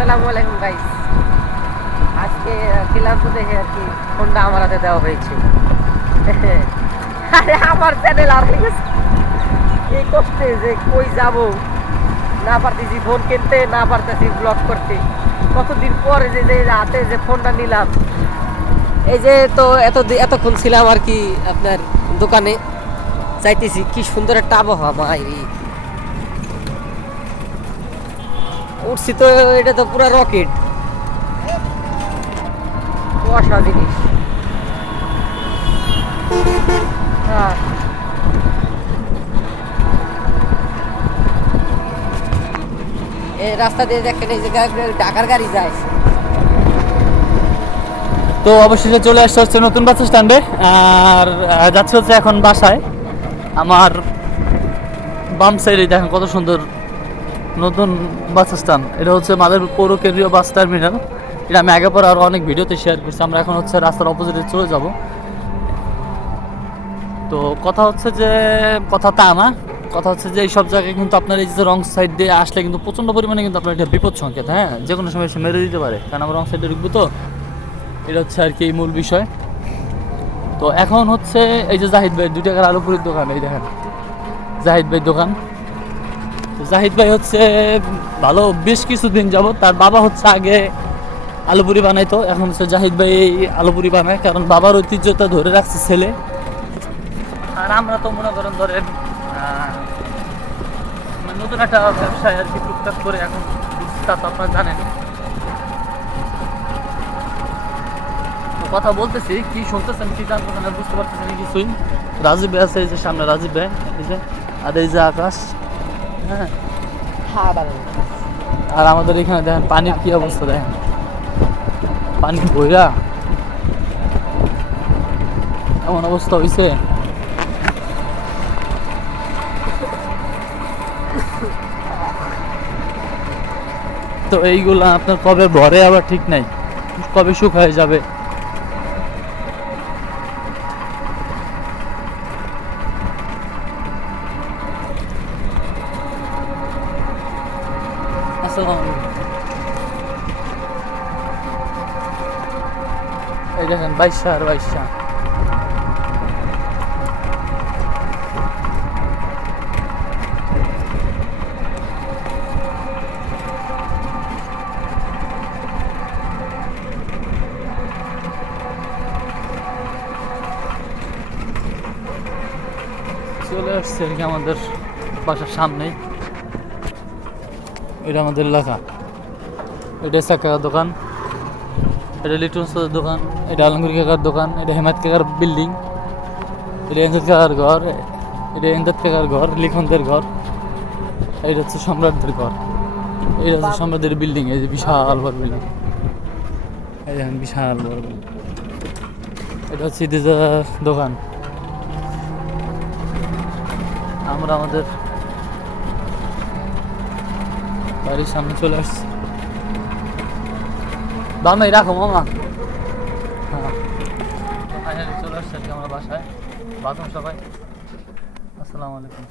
আসসালামু আলাইকুম গাইস। আজকে ক্লান্ত দেখে আর কি ফোনটা আমার হাতে দেওয়া হয়েছে। আরে আমার চ্যানেল আর এই কষ্টে যে কই যাব, না পারতেছি ফোন কিনতে, না পারতেছি ব্লগ করতে। কতদিন পরে যে যে হাতে যে ফোনটা নিলাম, এই যে তো এতক্ষণ ছিলাম আর কি আপনার দোকানে, চাইতেছি কি সুন্দর একটা আবহাওয়া মাইরি উঠছি তো, এটা তো পুরো রকেট কুয়াশা জিনিস। হ্যাঁ এই রাস্তা দিয়ে দেখেন, এই যে ঢাকার গাড়ি যায়। তো অবশেষে চলে আসছে হচ্ছে নতুন বাস স্ট্যান্ডে, আর যাচ্ছে হচ্ছে এখন বাসায়। আমার বাম সাইডে দেখেন কত সুন্দর নতুন বাস স্ট্যান্ড। এটা হচ্ছে আমাদের পৌর কেন্দ্রীয় বাস টার্মিনাল। এটা আমি আগে পরে আরও অনেক ভিডিওতে শেয়ার করছি। আমরা এখন হচ্ছে রাস্তার অপোজিটে চলে যাব। তো কথা হচ্ছে যে কথা তা না, কথা হচ্ছে যে এইসব জায়গায় কিন্তু আপনার এই যে রং সাইড দিয়ে আসলে কিন্তু প্রচণ্ড পরিমাণে কিন্তু আপনার এটা বিপদ সংকেত। হ্যাঁ, যে কোনো সময় এসে মেরে দিতে পারে, কারণ আমরা রং সাইডে ঢুকবো। তো এটা হচ্ছে আর কি এই মূল বিষয়। তো এখন হচ্ছে এই যে জাহিদ ভাই 2 টাকার আলুপুরির দোকান, এই দেখেন জাহিদ ভাই দোকান। তো জাহিদ ভাই হচ্ছে ভালো বেশ কিছুদিন যাবত, তার বাবা হচ্ছে আগে আলুপুরি বানাইতো, এখন হচ্ছে জাহিদ ভাই আলুপুরি বানায়, কারণ বাবার ঐতিহ্যটা ধরে রাখছে ছেলে। আর আমরা তো মনে করেন ধরেন নতুন একটা ব্যবসায় আর কি টুকটাক করে এখন তা তো আপনারা জানেন। কথা বলতেছি কি শুনতেছেন কি জানতেছেন আর বুঝতে পারতেছেন কিছুই। রাজীব ভাই আছে এই যে সামনে, রাজীব ভাই এই যে, আর এই যে আকাশ। হ্যাঁ, আর আমাদের এখানে দেখেন পানির কি অবস্থা, দেখেন পানি বইরা এমন অবস্থা হয়েছে। তো এইগুলা আপনার কবে ভরে আবার ঠিক নাই, কবে শুকায় যাবে। এই দেখেন 22 আর 22 চলে আসছে আর কি আমাদের বাসার সামনেই। এটা আমাদের এলাকা, এটা কাকার দোকান, এটা লিটন সদের দোকান, এটা আলমগীর কাকার দোকান, এটা হেমায়ত কাকার বিল্ডিং, এটা এনজাদ কাকার ঘর, এটা এনজাদ কাকার ঘর, লিখনদের ঘর, এটা হচ্ছে সম্রাটদের ঘর, এটা হচ্ছে সম্রাটদের বিল্ডিং। এই যে বিশাল বড় বিল্ডিং, এই দেখেন বিশাল বড় বিল্ডিং। এটা হচ্ছে ইদিজার দোকান। আমরা আমাদের বাড়ির সামনে চলে আসছি। বামে রাখো মামা। হ্যাঁ, ফাইনালি চলে আসছি আর কি আমরা বাসায়। বাথরুম সবাই আসসালামু আলাইকুম।